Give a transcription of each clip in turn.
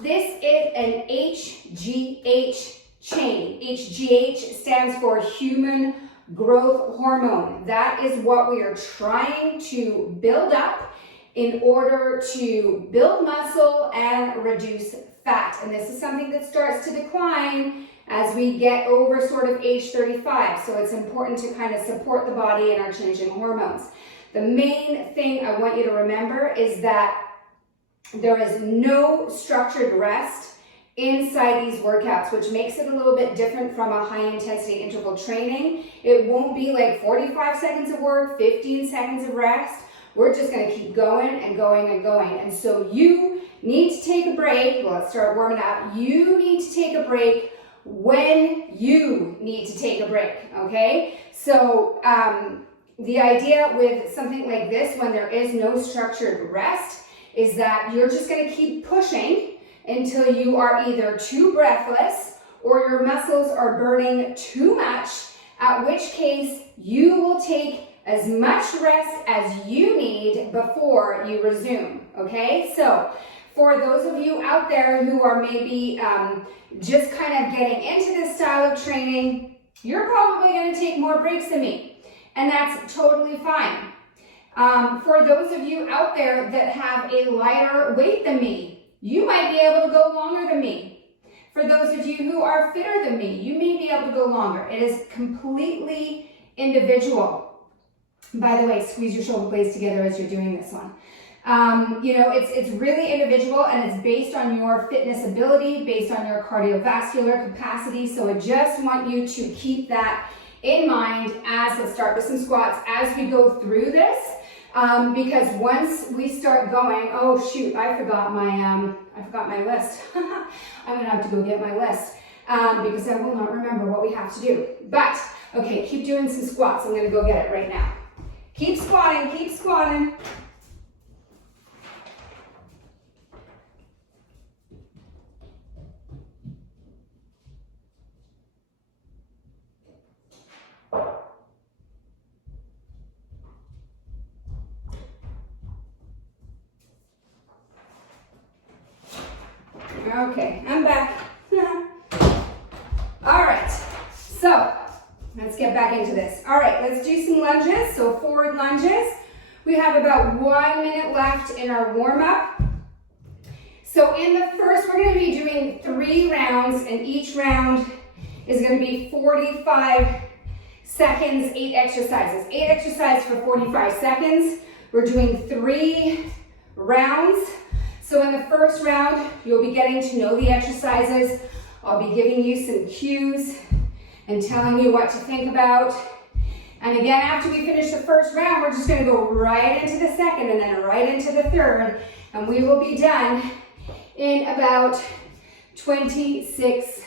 This is an HGH chain. HGH stands for human growth hormone. That is what we are trying to build up in order to build muscle and reduce fat. And this is something that starts to decline as we get over sort of age 35. So it's important to kind of support the body and our changing hormones. The main thing I want you to remember is that there is no structured rest inside these workouts, which makes it a little bit different from a high intensity interval training. It won't be like 45 seconds of work, 15 seconds of rest. We're just gonna keep going and going and going. And so you need to take a break. Well, let's start warming up. You need to take a break when you need to take a break, okay? So the idea with something like this, when there is no structured rest, is that you're just gonna keep pushing until you are either too breathless or your muscles are burning too much, at which case you will take as much rest as you need before you resume, okay? So for those of you out there who are maybe just kind of getting into this style of training, you're probably gonna take more breaks than me, and that's totally fine. For those of you out there that have a lighter weight than me, you might be able to go longer than me. For those of you who are fitter than me, you may be able to go longer. It is completely individual. By the way, squeeze your shoulder blades together as you're doing this one. You know, it's really individual, and it's based on your fitness ability, based on your cardiovascular capacity. So I just want you to keep that in mind as, let's start with some squats as we go through this. Because once we start going, oh shoot, I forgot my list. I'm gonna have to go get my list because I will not remember what we have to do. But okay, keep doing some squats. I'm gonna go get it right now. Keep squatting, keep squatting. Okay, I'm back. All right, so let's get back into this. All right, let's do some lunges. So forward lunges. We have about 1 minute left in our warm-up. So in the first, we're going to be doing 3 rounds, and each round is going to be 45 seconds, 8 exercises. 8 exercises for 45 seconds. We're doing 3 rounds. So in the first round, you'll be getting to know the exercises. I'll be giving you some cues and telling you what to think about. And again, after we finish the first round, we're just gonna go right into the second and then right into the third. And we will be done in about 26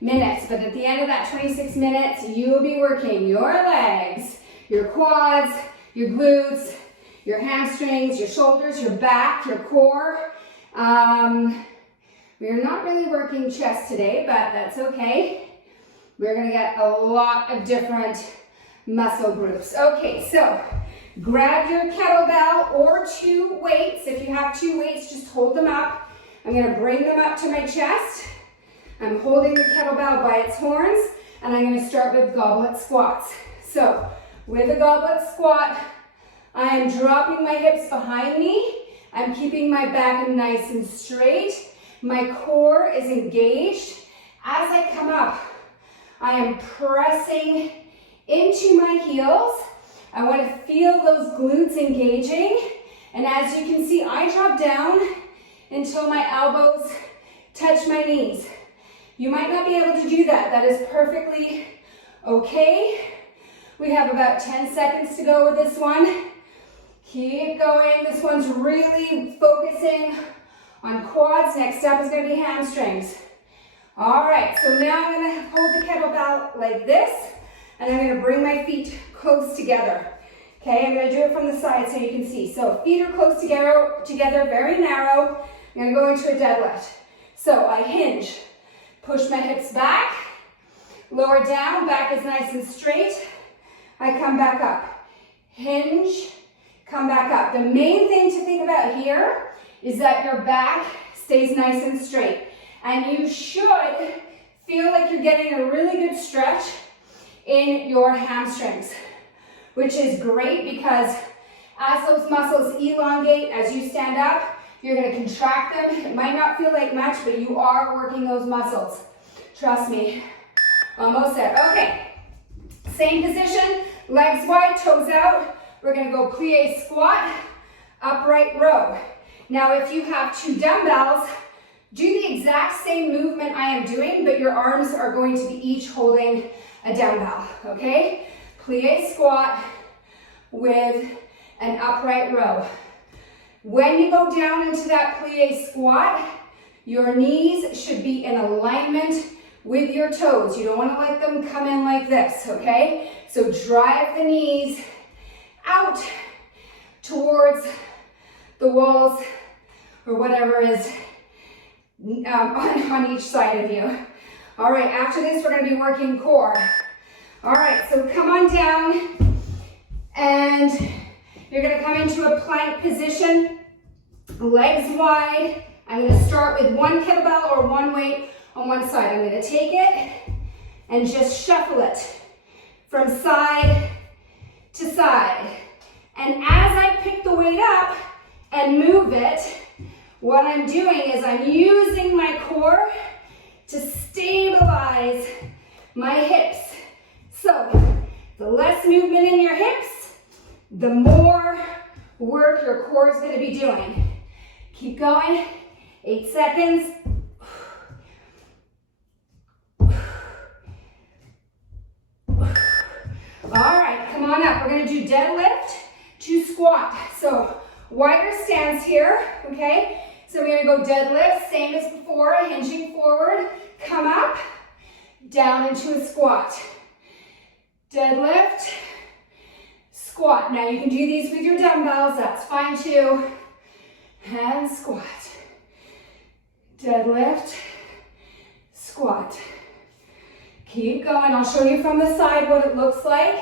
minutes. But at the end of that 26 minutes, you will be working your legs, your quads, your glutes, your hamstrings, your shoulders, your back, your core. We're not really working chest today, but that's okay. We're gonna get a lot of different muscle groups. Okay, so grab your kettlebell or 2 weights. If you have 2 weights, just hold them up. I'm gonna bring them up to my chest. I'm holding the kettlebell by its horns, and I'm gonna start with goblet squats. So with a goblet squat, I am dropping my hips behind me. I'm keeping my back nice and straight. My core is engaged. As I come up, I am pressing into my heels. I want to feel those glutes engaging. And as you can see, I drop down until my elbows touch my knees. You might not be able to do that. That is perfectly okay. We have about 10 seconds to go with this one. Keep going. This one's really focusing on quads. Next up is going to be hamstrings. All right, so now I'm going to hold the kettlebell like this, and I'm going to bring my feet close together. Okay, I'm going to do it from the side so you can see. So feet are close together, very narrow. I'm going to go into a deadlift. So I hinge, push my hips back, lower down, back is nice and straight. I come back up, hinge, come back up. The main thing to think about here is that your back stays nice and straight. And you should feel like you're getting a really good stretch in your hamstrings, which is great because as those muscles elongate, as you stand up, you're going to contract them. It might not feel like much, but you are working those muscles. Trust me. Almost there. Okay. Same position, legs wide, toes out. We're going to go plie squat, upright row. Now, if you have 2 dumbbells, do the exact same movement I am doing, but your arms are going to be each holding a dumbbell, okay? Plie squat with an upright row. When you go down into that plie squat, your knees should be in alignment with your toes. You don't want to let them come in like this, okay? So drive the knees out towards the walls or whatever is on each side of you. All right, after this, we're going to be working core. All right, so come on down and you're going to come into a plank position, legs wide. I'm going to start with 1 kettlebell or 1 weight on one side. I'm going to take it and just shuffle it from side to side. And as I pick the weight up and move it, what I'm doing is I'm using my core to stabilize my hips. So the less movement in your hips, the more work your core is going to be doing. Keep going. 8 seconds. All right, come on up. We're going to do deadlift to squat. So wider stance here, okay? So we're going to go deadlift, same as before, hinging forward, come up, down into a squat. Deadlift, squat. Now you can do these with your dumbbells, that's fine too. And squat. Deadlift, squat. Keep going. I'll show you from the side what it looks like.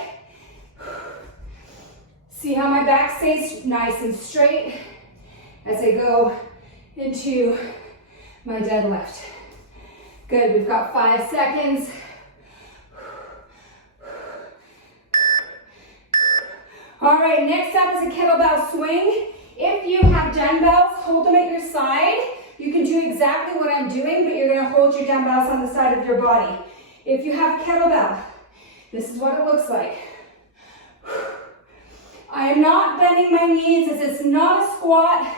See how my back stays nice and straight as I go into my deadlift. Good, we've got 5 seconds. All right, next up is a kettlebell swing. If you have dumbbells, hold them at your side. You can do exactly what I'm doing, but you're gonna hold your dumbbells on the side of your body. If you have a kettlebell, this is what it looks like. I am not bending my knees as it's not a squat,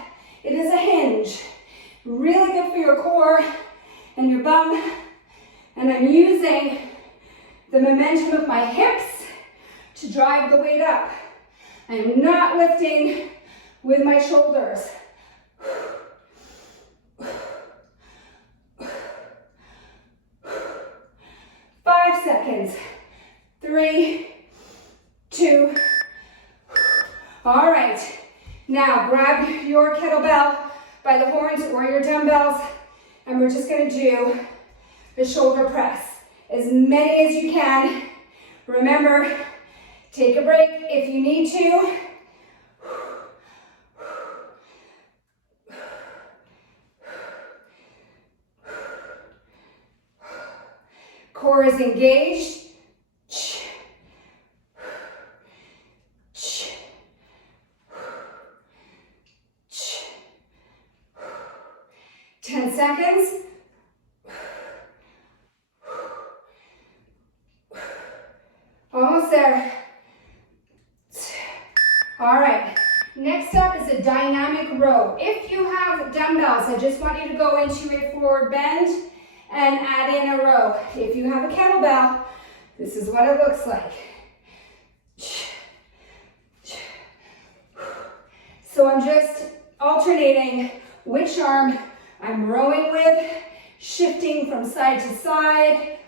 it is a hinge. Really good for your core and your bum. And I'm using the momentum of my hips to drive the weight up. I am not lifting with my shoulders. 5 seconds. 3, 2. All right. Now grab your kettlebell by the horns or your dumbbells, and we're just going to do the shoulder press. As many as you can. Remember, take a break if you need to. Core is engaged. 10 seconds. Almost there. All right. Next up is a dynamic row. If you have dumbbells, I just want you to go into a forward bend and add in a row. If you have a kettlebell, this is what it looks like. So I'm just alternating which arm I'm rowing with, shifting from side to side,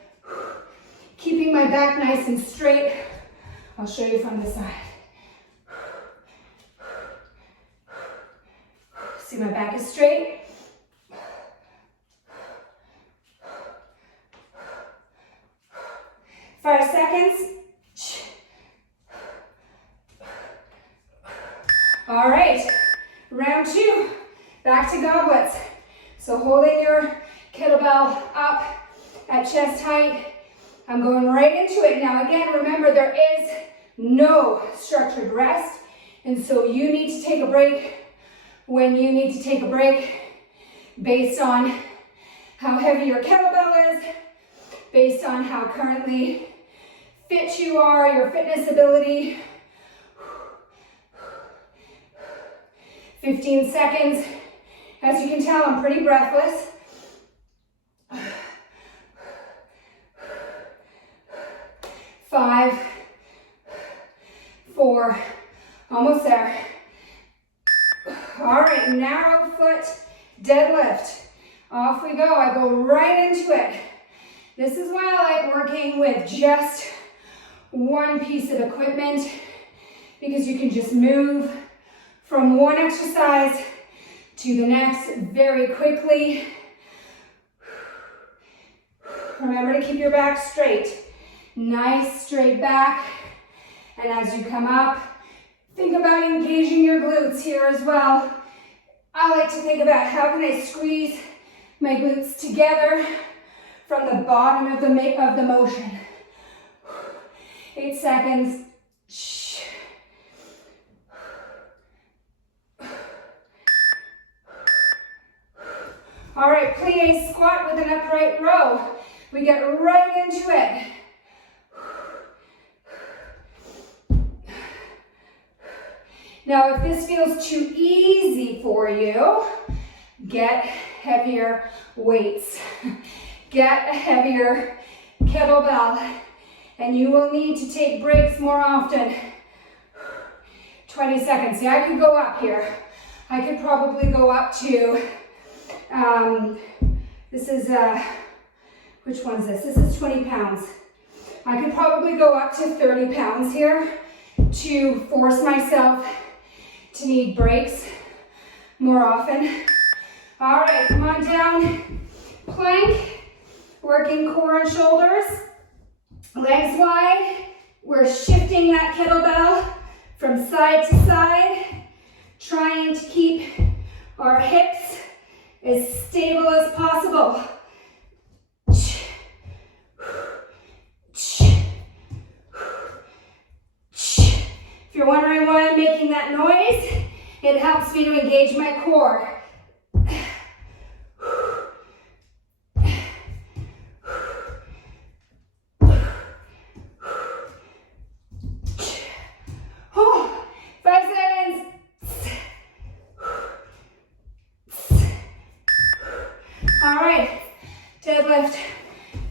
keeping my back nice and straight. I'll show you from the side. See, my back is straight. Five seconds. All right, round 2, back to goblets. So holding your kettlebell up at chest height, I'm going right into it. Now again, remember there is no structured rest, and so you need to take a break when you need to take a break based on how heavy your kettlebell is, based on how currently fit you are, your fitness ability. 15 seconds. As you can tell, I'm pretty breathless. 5, 4, almost there. All right, narrow foot deadlift. Off we go. I go right into it. This is why I like working with just one piece of equipment, because you can just move from one exercise to the next very quickly. Remember to keep your back straight. Nice straight back. And as you come up, think about engaging your glutes here as well. I like to think about how can I squeeze my glutes together from the bottom of the motion. 8 seconds. All right, plie squat with an upright row. We get right into it. Now, if this feels too easy for you, get heavier weights. Get a heavier kettlebell, and you will need to take breaks more often. 20 seconds. See, I could go up here. I could probably go up to, this is, which one's this? This is 20 pounds. I could probably go up to 30 pounds here to force myself to need breaks more often. All right, come on down. Plank, working core and shoulders. Legs wide. We're shifting that kettlebell from side to side, trying to keep our hips as stable as possible. If you're wondering why I'm making that noise, it helps me to engage my core. Oh, 5 seconds. All right, deadlift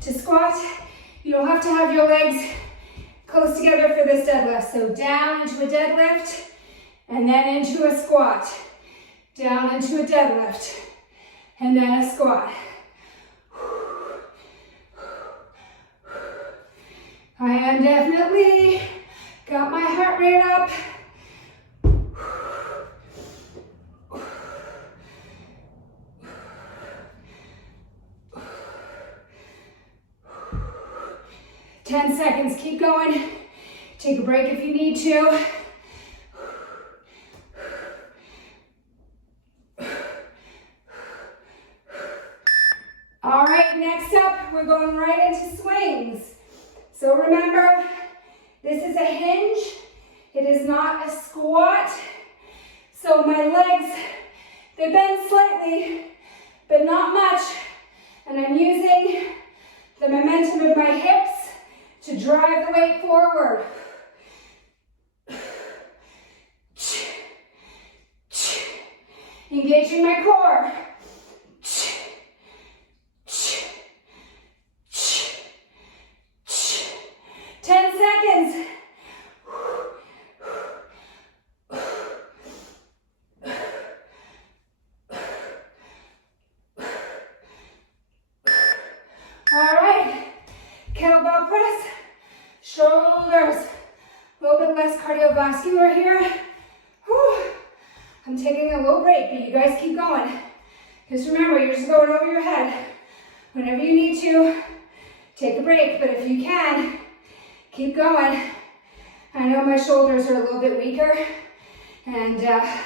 to squat. You don't have to have your legs close together for this deadlift. So down into a deadlift, and then into a squat. Down into a deadlift, and then a squat. I am definitely got my heart rate up. Ten seconds, keep going. Take a break if you need to. All right, next up, we're going right into swings. So remember, this is a hinge. It is not a squat. So my legs, they bend slightly, but not much. And I'm using the momentum of my hips to drive the weight forward. Engaging my core. 10 seconds. All right, kettlebell press, shoulders, a little bit less cardiovascular here. Whew. I'm taking a little break, but you guys keep going. Just remember, you're just going over your head. Whenever you need to, take a break, but if you can, keep going. I know my shoulders are a little bit weaker, and they're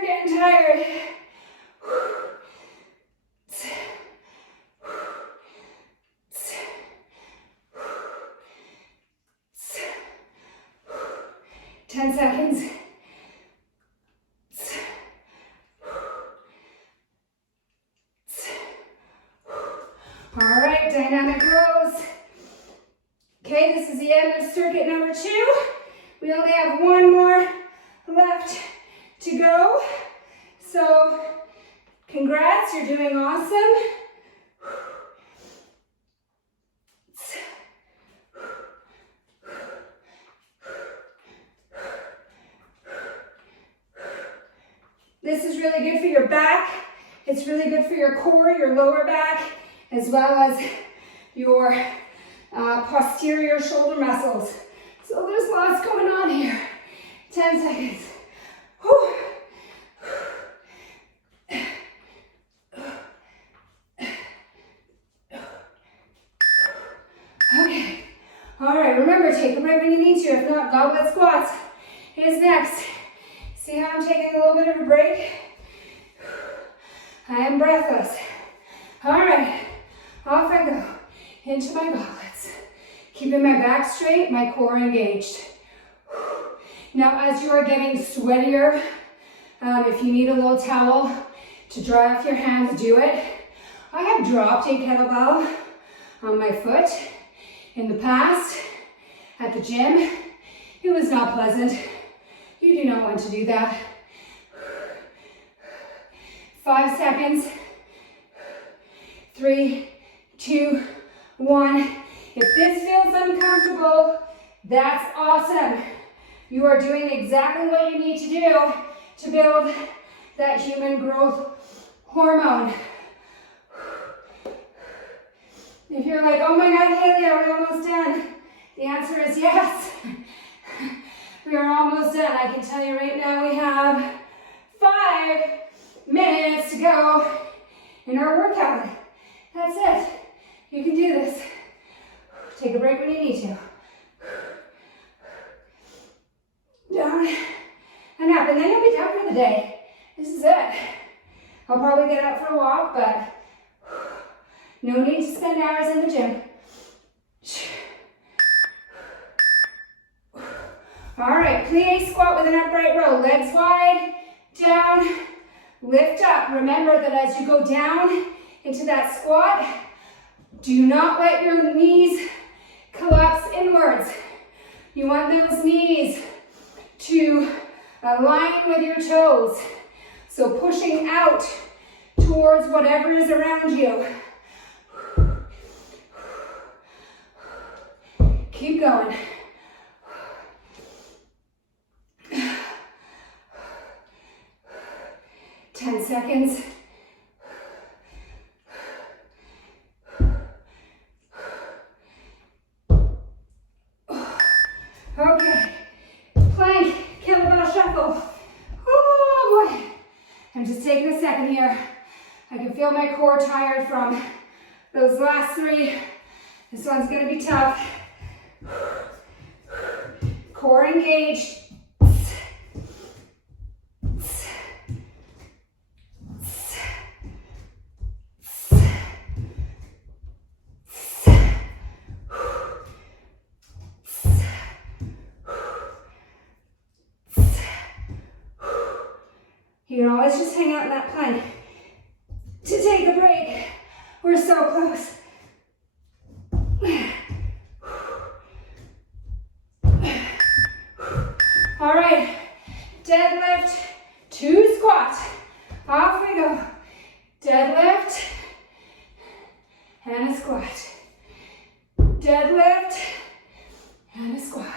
getting tired. 10 seconds. All right, dynamic rows. Okay, this is the end of circuit number 2. We only have one more left to go. So, congrats, you're doing awesome. This is really good for your back. It's really good for your core, your lower back, as well as your posterior shoulder muscles. So there's lots going on here. 10 seconds. Whew. Okay. All right, remember, take a break when you need to. If not, goblet squats is next. See how I'm taking a little bit of a break? I am breathless. All right, off I go into my goblets. Keeping my back straight, my core engaged. Now, as you are getting sweatier, if you need a little towel to dry off your hands, do it. I have dropped a kettlebell on my foot in the past at the gym. It was not pleasant. You do not want to do that. 5 seconds. 3, 2, 1. If this feels uncomfortable, that's awesome. You are doing exactly what you need to do to build that human growth hormone. If you're like, oh my God, Haley, are we almost done? The answer is yes. We are almost done. I can tell you right now we have 5 minutes to go in our workout. That's it. You can do this. Take a break when you need to. Down and up, and then you'll be done for the day. This is it. I'll probably get out for a walk, but no need to spend hours in the gym. All right, plie squat with an upright row. Legs wide, down, lift up. Remember that as you go down into that squat, do not let your knees collapse inwards. You want those knees to align with your toes. So pushing out towards whatever is around you. Keep going. Ten seconds. Okay, plank, kettlebell shuffle. Oh boy. I'm just taking a second here. I can feel my core tired from those last 3. This one's gonna be tough. Core engaged. You can always just hang out in that plank to take a break. We're so close. All right, deadlift to squat. Off we go. Deadlift and a squat. Deadlift and a squat.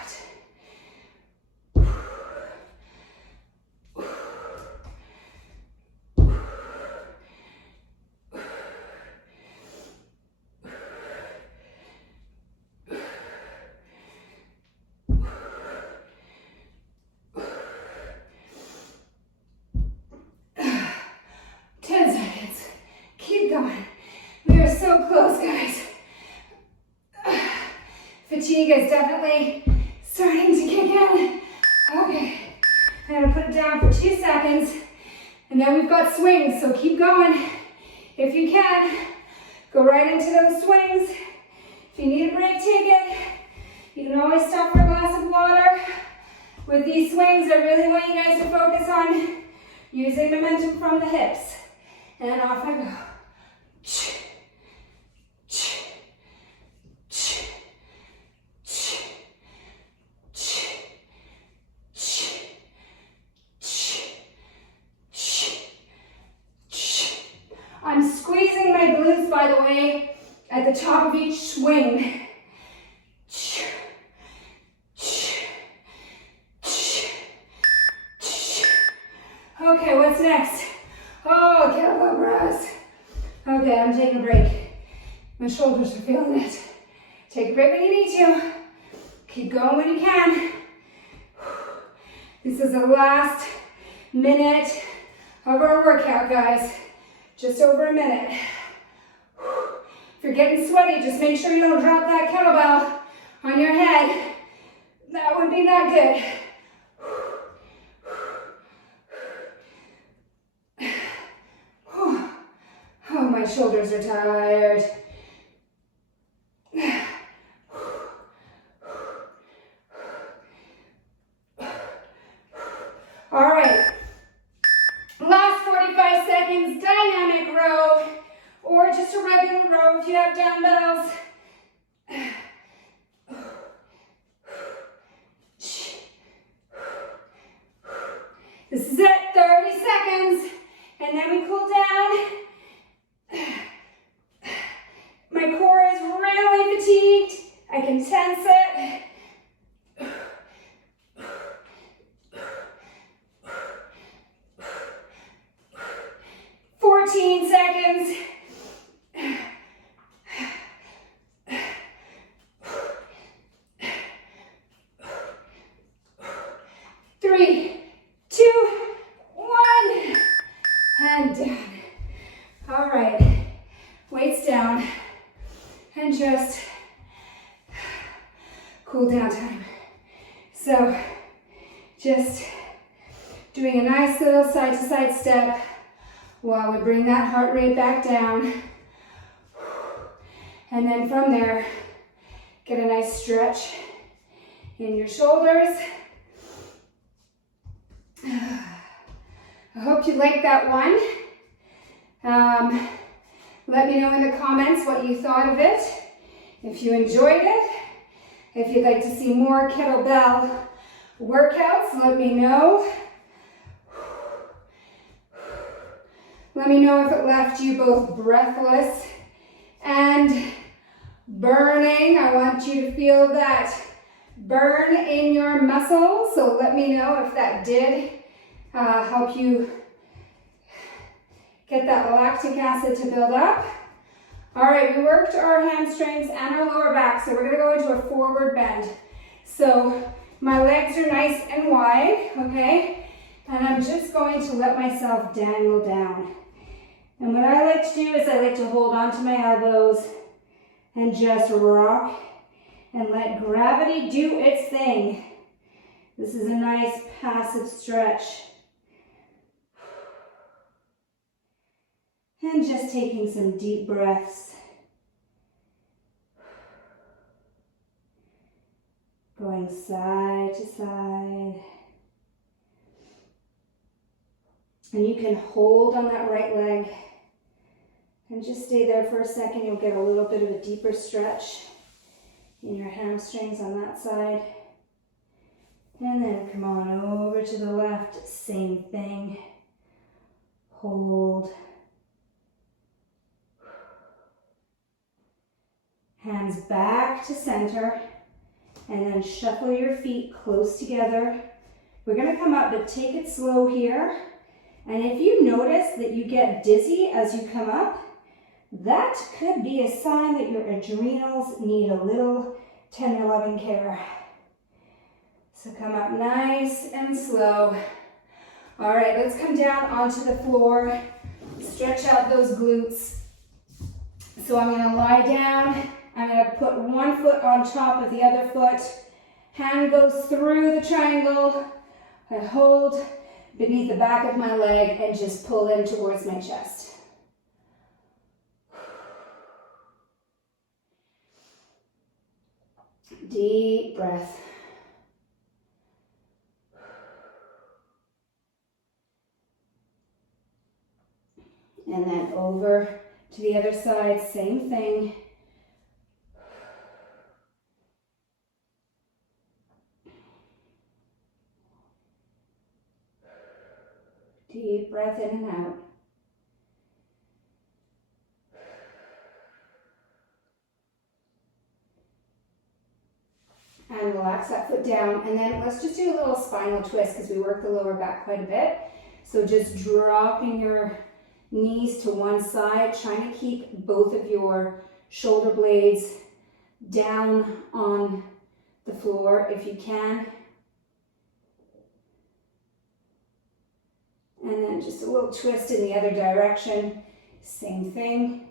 Fatigue is definitely starting to kick in. Okay, I'm gonna put it down for 2 seconds, and then we've got swings, so keep going. If you can, go right into those swings. If you need a break, take it. You can always stop for a glass of water. With these swings, I really want you guys to focus on using momentum from the hips. And off I go. I'm squeezing my glutes, by the way, at the top of each swing. Okay, what's next? Oh, kettlebell rows. Okay, I'm taking a break. My shoulders are feeling it. Take a break when you need to. Keep going when you can. This is the last minute of our workout, guys. Just over a minute. If you're getting sweaty, just make sure you don't drop that kettlebell on your head. That would be not good. Oh, my shoulders are tired. All right. Last 45 seconds, dynamic row, or just a regular row if you have dumbbells. This is it, 30 seconds, and then we cool down. My core is really fatigued. I can tense it. 14 seconds. 3, 2, 1, and down. All right, weights down, and just cool down time. So just doing a nice little side to side step while we bring that heart rate back down. And then from there, get a nice stretch in your shoulders. I hope you liked that one. Let me know in the comments what you thought of it. If you enjoyed it, if you'd like to see more kettlebell workouts, let me know. Let me know if it left you both breathless and burning. I want you to feel that burn in your muscles. So let me know if that did help you get that lactic acid to build up. All right, we worked our hamstrings and our lower back, so we're gonna go into a forward bend. So my legs are nice and wide, okay? And I'm just going to let myself dangle down. And what I like to do is I like to hold onto my elbows and just rock and let gravity do its thing. This is a nice passive stretch. And just taking some deep breaths. Going side to side. And you can hold on that right leg and just stay there for a second. You'll get a little bit of a deeper stretch in your hamstrings on that side. And then come on over to the left, same thing. Hold. Hands back to center, and then shuffle your feet close together. We're gonna come up, but take it slow here. And if you notice that you get dizzy as you come up, that could be a sign that your adrenals need a little tender loving care. So come up nice and slow. All right, let's come down onto the floor. Stretch out those glutes. So I'm gonna lie down. I'm gonna put one foot on top of the other foot. Hand goes through the triangle. I hold beneath the back of my leg and just pull in towards my chest. Deep breath. then over to the other side, same thing. Deep breath in and out. And relax that foot down. And then let's just do a little spinal twist because we work the lower back quite a bit. So just dropping your knees to one side, trying to keep both of your shoulder blades down on the floor if you can. And then just a little twist in the other direction. Same thing.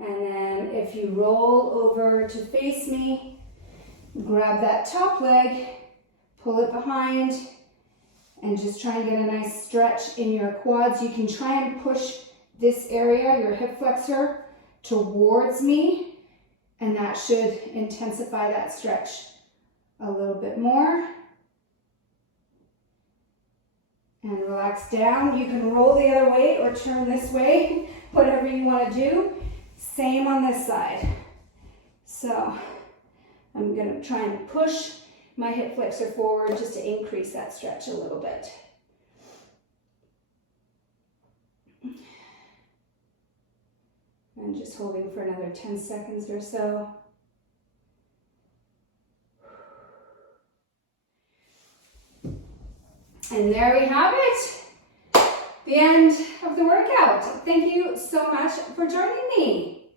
And then if you roll over to face me, grab that top leg, pull it behind, and just try and get a nice stretch in your quads. You can try and push this area, your hip flexor, towards me, and that should intensify that stretch a little bit more. And relax down. You can roll the other way or turn this way, whatever you want to do. Same on this side. So I'm going to try and push my hip flexor forward just to increase that stretch a little bit. And just holding for another 10 seconds or so. And there we have it. The end of the workout. Thank you so much for joining me.